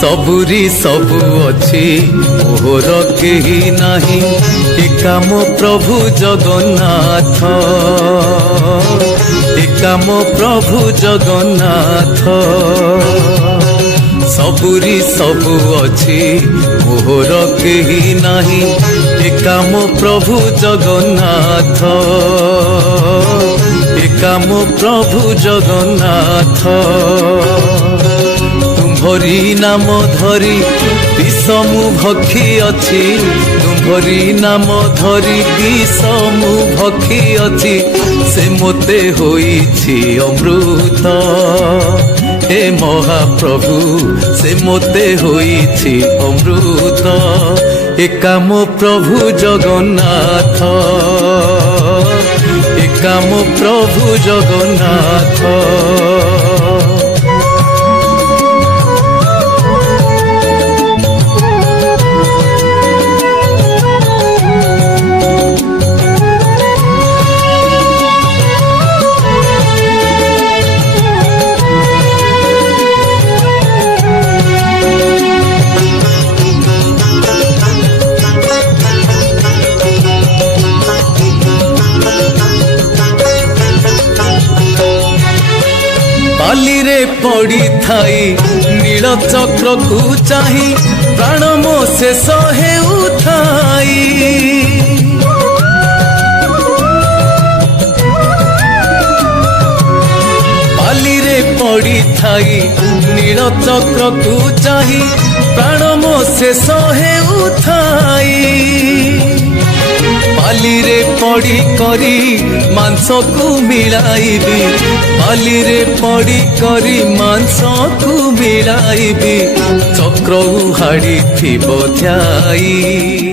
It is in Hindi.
सबुरी सबु अच्छी मोहर केही नाही एका मो प्रभु जगन्नाथ एका मो प्रभु जगन्नाथ सबुरी सबु अच्छी मोहर केही नाही एका मो प्रभु जगन्नाथ एका मो प्रभु जगन्नाथ तुम्हरी नाम धरी विषमु भक्षी अच्छी तुम्हरी नाम धरी विषमु भक्षी अच्छी से मोते होईछि अमृत हे महाप्रभु से मोते होईछि अमृत एका मो प्रभु जगन्नाथ एका मो प्रभु जगन्नाथ बाली रे पड़ी थाई नील चक्र को चाही प्राण मो शेष हेउथाई बाली रे पड़ी थाई नील चक्र को चाही प्राण मो शेष हेउथाई बाली रे पड़ी करी मांस को मिलाइबी बाली रे पड़ी करी मांस को मिलाइबी चक्र हाड़ी थी बधाई।